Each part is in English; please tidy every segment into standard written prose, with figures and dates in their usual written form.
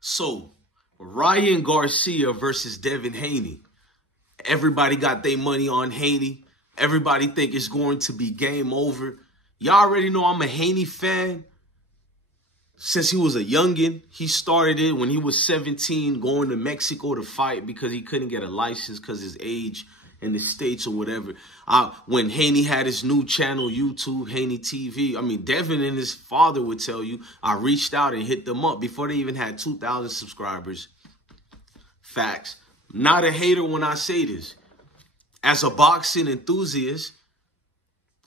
So, Ryan Garcia versus Devin Haney. Everybody got their money on Haney. Everybody think it's going to be game over. Y'all already know I'm a Haney fan. Since he was a youngin', he started it when he was 17, going to Mexico to fight because he couldn't get a license because his age in the States or whatever. When Haney had his new channel, YouTube, Haney TV, I mean, Devin and his father would tell you, I reached out and hit them up before they even had 2,000 subscribers. Facts. Not a hater when I say this. As a boxing enthusiast,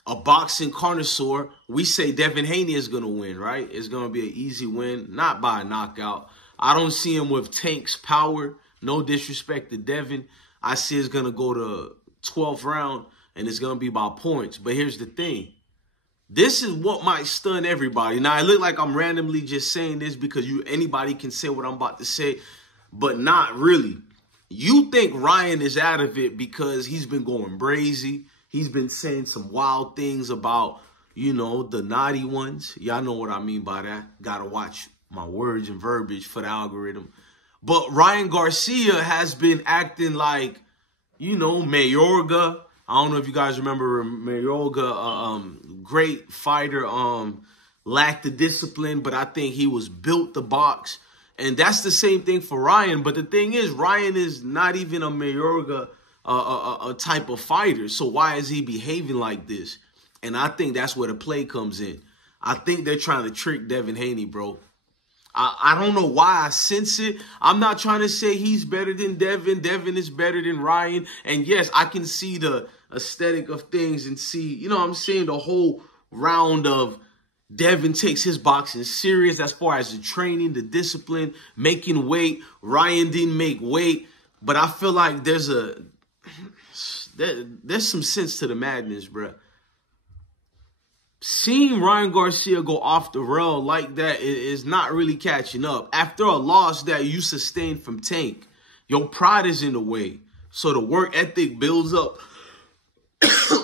a boxing connoisseur, we say Devin Haney is going to win, right? It's going to be an easy win, not by a knockout. I don't see him with Tank's power. No disrespect to Devin. I see it's going to go to 12th round, and it's going to be by points. But here's the thing. This is what might stun everybody. Now, it look like I'm randomly just saying this because anybody can say what I'm about to say, but not really. You think Ryan is out of it because he's been going brazy. He's been saying some wild things about, you know, the naughty ones. Y'all know what I mean by that. Got to watch my words and verbiage for the algorithm. But Ryan Garcia has been acting like, you know, Mayorga. I don't know if you guys remember Mayorga, great fighter, lacked the discipline, but I think he was built to box. And that's the same thing for Ryan. But the thing is, Ryan is not even a Mayorga a type of fighter. So why is he behaving like this? And I think that's where the play comes in. I think they're trying to trick Devin Haney, bro. I don't know why I sense it. I'm not trying to say he's better than Devin. Devin is better than Ryan. And yes, I can see the aesthetic of things and see, you know what I'm saying, the whole round of Devin takes his boxing serious as far as the training, the discipline, making weight. Ryan didn't make weight. But I feel like there's some sense to the madness, bro. Seeing Ryan Garcia go off the rail like that is not really catching up. After a loss that you sustained from Tank, your pride is in the way. So the work ethic builds up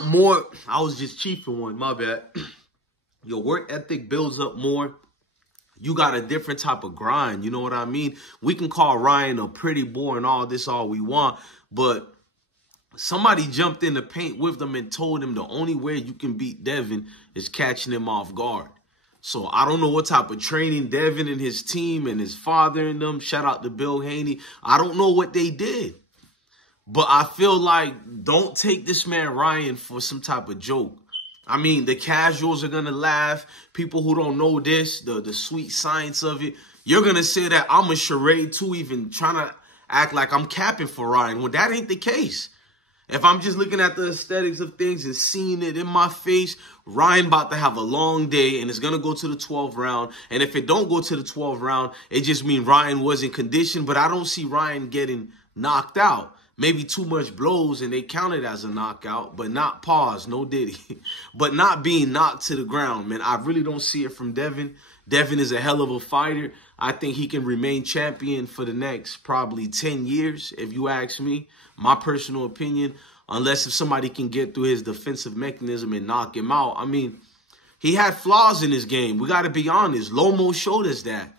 more. I was just chiefing one, my bad. Your work ethic builds up more. You got a different type of grind. You know what I mean? We can call Ryan a pretty boy and all this all we want, but somebody jumped in the paint with them and told him the only way you can beat Devin is catching him off guard. So I don't know what type of training Devin and his team and his father and them, shout out to Bill Haney, I don't know what they did. But I feel like don't take this man Ryan for some type of joke. I mean, the casuals are going to laugh. People who don't know this, the sweet science of it, you're going to say that I'm a charade too, even trying to act like I'm capping for Ryan, when that ain't the case. If I'm just looking at the aesthetics of things and seeing it in my face, Ryan about to have a long day and it's going to go to the 12th round. And if it don't go to the 12th round, it just means Ryan wasn't conditioned. But I don't see Ryan getting knocked out. Maybe too much blows and they count it as a knockout, but not pause, no diddy. But not being knocked to the ground, man. I really don't see it from Devin. Devin is a hell of a fighter. I think he can remain champion for the next probably 10 years, if you ask me. My personal opinion, unless if somebody can get through his defensive mechanism and knock him out. I mean, he had flaws in his game. We got to be honest. Lomo showed us that.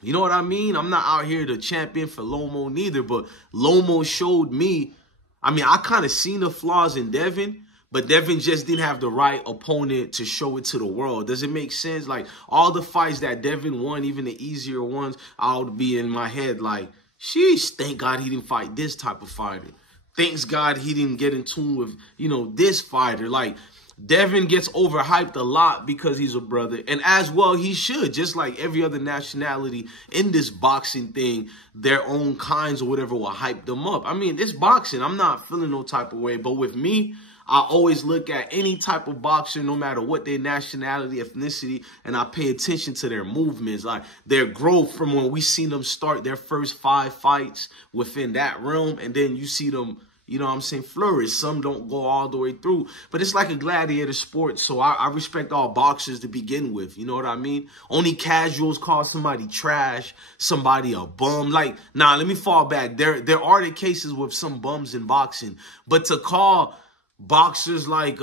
You know what I mean? I'm not out here to champion for Lomo neither, but Lomo showed me. I mean, I kind of seen the flaws in Devin, but Devin just didn't have the right opponent to show it to the world. Does it make sense? Like, all the fights that Devin won, even the easier ones, I would be in my head like, sheesh, thank God he didn't fight this type of fighter. Thanks God he didn't get in tune with, you know, this fighter. Like, Devin gets overhyped a lot because he's a brother. And as well, he should. Just like every other nationality in this boxing thing, their own kinds or whatever will hype them up. I mean, it's boxing. I'm not feeling no type of way. But with me, I always look at any type of boxer, no matter what their nationality, ethnicity, and I pay attention to their movements, like their growth from when we seen them start their first 5 fights within that realm. And then you see them, you know what I'm saying, flourish. Some don't go all the way through. But it's like a gladiator sport, so I respect all boxers to begin with. You know what I mean? Only casuals call somebody trash, somebody a bum. Like, nah, let me fall back. There are the cases with some bums in boxing. But to call boxers like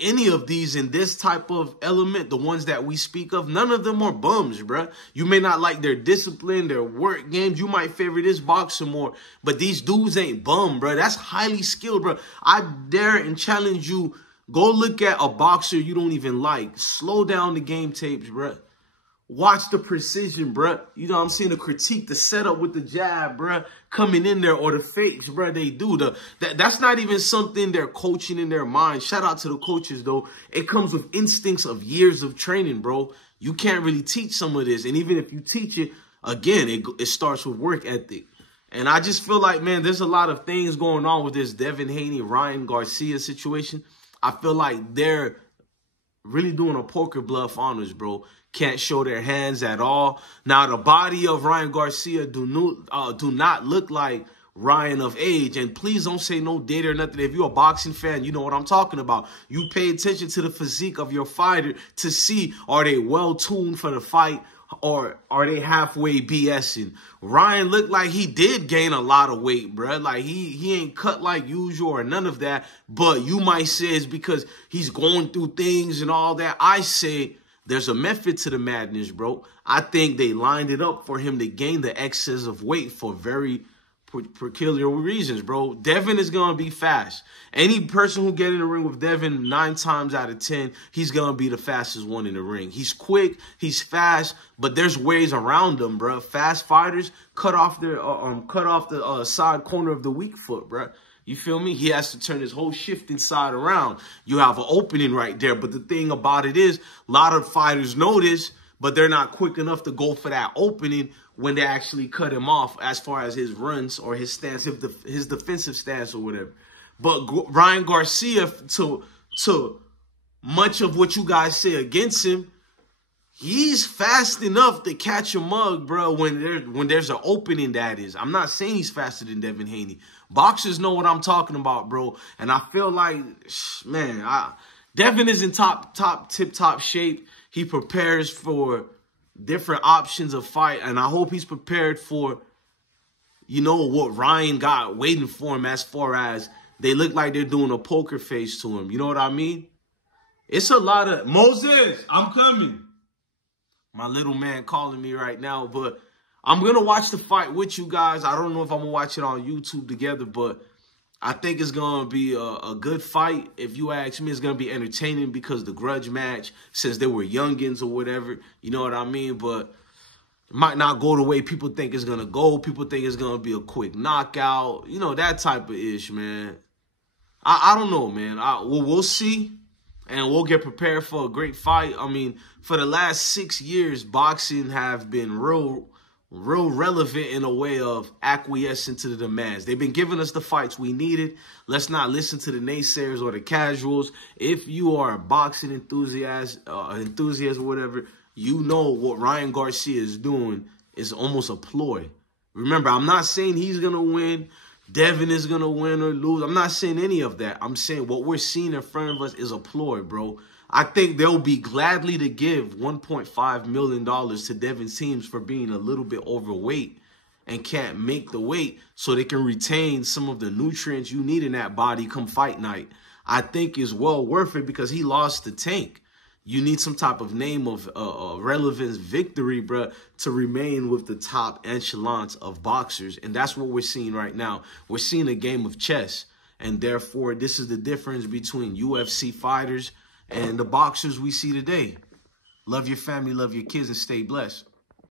any of these in this type of element, the ones that we speak of, none of them are bums, bruh. You may not like their discipline, their work games. You might favor this boxer more, but these dudes ain't bum, bruh. That's highly skilled, bruh. I dare and challenge you, go look at a boxer you don't even like. Slow down the game tapes, bruh. Watch the precision, bruh. You know what I'm saying? The critique, the setup with the jab, bruh, coming in there, or the fakes, bruh, they do. That's not even something they're coaching in their mind. Shout out to the coaches, though. It comes with instincts of years of training, bro. You can't really teach some of this. And even if you teach it, again, it starts with work ethic. And I just feel like, man, there's a lot of things going on with this Devin Haney, Ryan Garcia situation. I feel like they're really doing a poker bluff on us, bro. Can't show their hands at all. Now, the body of Ryan Garcia do not look like Ryan of age. And please don't say no date or nothing. If you're a boxing fan, you know what I'm talking about. You pay attention to the physique of your fighter to see, are they well-tuned for the fight, or are they halfway BSing? Ryan looked like he did gain a lot of weight, bruh. Like, he ain't cut like usual or none of that. But you might say it's because he's going through things and all that. I say there's a method to the madness, bro. I think they lined it up for him to gain the excess of weight for very peculiar reasons, bro. Devin is going to be fast. Any person who get in the ring with Devin, 9 times out of 10, he's going to be the fastest one in the ring. He's quick, he's fast, but there's ways around him, bro. Fast fighters cut off the side corner of the weak foot, bro. You feel me? He has to turn his whole shifting side around. You have an opening right there. But the thing about it is, a lot of fighters know this, but they're not quick enough to go for that opening when they actually cut him off as far as his runs or his stance, his defensive stance or whatever. But Ryan Garcia, to much of what you guys say against him, he's fast enough to catch a mug, bro, when there's an opening, that is. I'm not saying he's faster than Devin Haney. Boxers know what I'm talking about, bro. And I feel like, man, Devin is in tip-top shape. He prepares for different options of fight. And I hope he's prepared for, you know, what Ryan got waiting for him, as far as they look like they're doing a poker face to him. You know what I mean? It's a lot of, Moses, I'm coming. My little man calling me right now, but I'm going to watch the fight with you guys. I don't know if I'm going to watch it on YouTube together, but I think it's going to be a good fight. If you ask me, it's going to be entertaining because the grudge match, since they were youngins or whatever, you know what I mean? But it might not go the way people think it's going to go. People think it's going to be a quick knockout. You know, that type of ish, man. I don't know, man. We'll see. And we'll get prepared for a great fight. I mean, for the last 6 years, boxing have been real relevant in a way of acquiescing to the demands. They've been giving us the fights we needed. Let's not listen to the naysayers or the casuals. If you are a boxing enthusiast or whatever, you know what Ryan Garcia is doing is almost a ploy. Remember, I'm not saying he's going to win. Devin is going to win or lose. I'm not saying any of that. I'm saying what we're seeing in front of us is a ploy, bro. I think they'll be gladly to give $1.5 million to Devin's teams for being a little bit overweight and can't make the weight so they can retain some of the nutrients you need in that body come fight night. I think is well worth it because he lost the Tank. You need some type of name of relevance victory, bro, to remain with the top echelons of boxers. And that's what we're seeing right now. We're seeing a game of chess. And therefore, this is the difference between UFC fighters and the boxers we see today. Love your family, love your kids, and stay blessed.